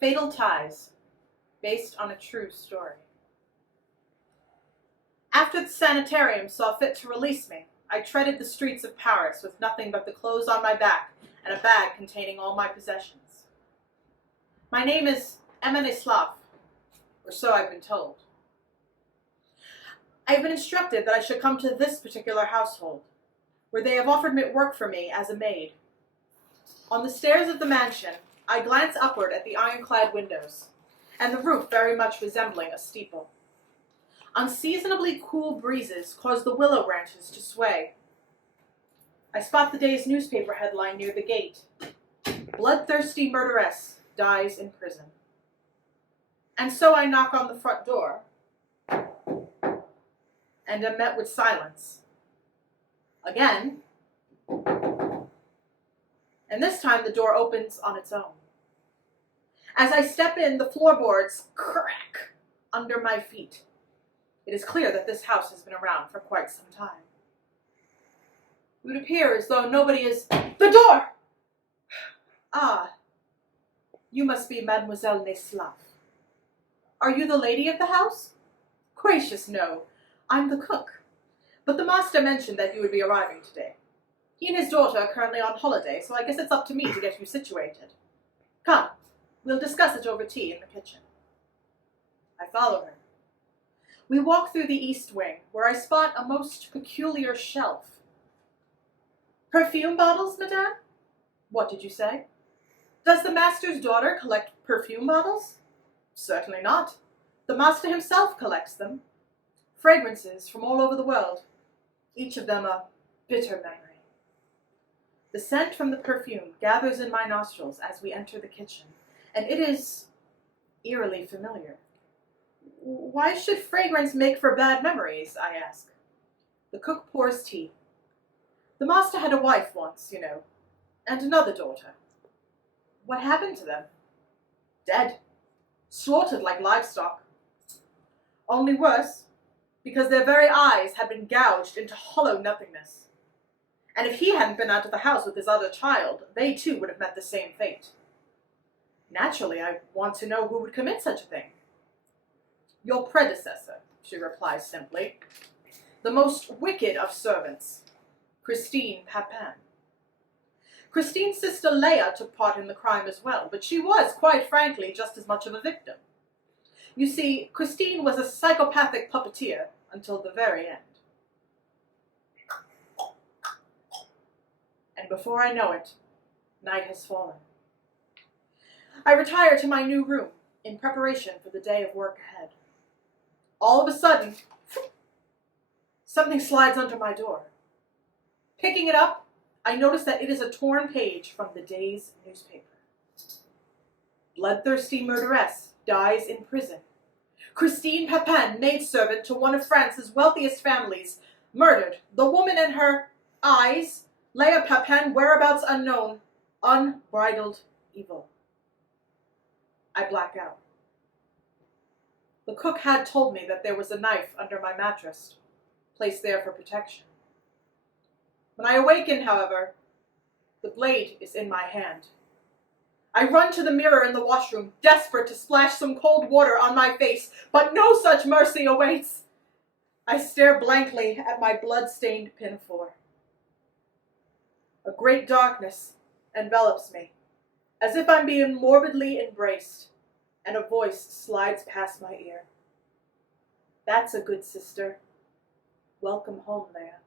Fatal Ties, based on a true story. After the sanitarium saw fit to release me, I treaded the streets of Paris with nothing but the clothes on my back and a bag containing all my possessions. My name is Emenislav, or so I've been told. I have been instructed that I should come to this particular household, where they have offered me work for me as a maid. On the stairs of the mansion, I glance upward at the ironclad windows, and the roof very much resembling a steeple. Unseasonably cool breezes cause the willow branches to sway. I spot the day's newspaper headline near the gate. Bloodthirsty murderess dies in prison. And so I knock on the front door, and am met with silence. Again, and this time the door opens on its own. As I step in, the floorboards crack under my feet. It is clear that this house has been around for quite some time. It would appear as though nobody is... The door! Ah, you must be Mademoiselle Neslav. Are you the lady of the house? Gracious, no. I'm the cook. But the master mentioned that you would be arriving today. He and his daughter are currently on holiday, so I guess it's up to me to get you situated. Come, we'll discuss it over tea in the kitchen. I follow her. We walk through the east wing, where I spot a most peculiar shelf. Perfume bottles, madame? What did you say? Does the master's daughter collect perfume bottles? Certainly not. The master himself collects them. Fragrances from all over the world, each of them a bitter memory. The scent from the perfume gathers in my nostrils as we enter the kitchen, and it is eerily familiar. Why should fragrance make for bad memories, I ask. The cook pours tea. The master had a wife once, you know, and another daughter. What happened to them? Dead. Slaughtered like livestock. Only worse, because their very eyes had been gouged into hollow nothingness. And if he hadn't been out of the house with his other child, they too would have met the same fate. Naturally, I want to know who would commit such a thing. Your predecessor, she replies simply. The most wicked of servants, Christine Papin. Christine's sister Leah took part in the crime as well, but she was, quite frankly, just as much of a victim. You see, Christine was a psychopathic puppeteer until the very end. And before I know it, night has fallen. I retire to my new room in preparation for the day of work ahead. All of a sudden, something slides under my door. Picking it up, I notice that it is a torn page from the day's newspaper. Bloodthirsty murderess dies in prison. Christine Papin, maidservant to one of France's wealthiest families, murdered. The woman and her eyes, Leah Papin, whereabouts unknown, unbridled evil. I black out. The cook had told me that there was a knife under my mattress, placed there for protection. When I awaken, however, the blade is in my hand. I run to the mirror in the washroom, desperate to splash some cold water on my face, but no such mercy awaits. I stare blankly at my blood-stained pinafore. A great darkness envelops me, as if I'm being morbidly embraced, and a voice slides past my ear. That's a good sister. Welcome home, Leah.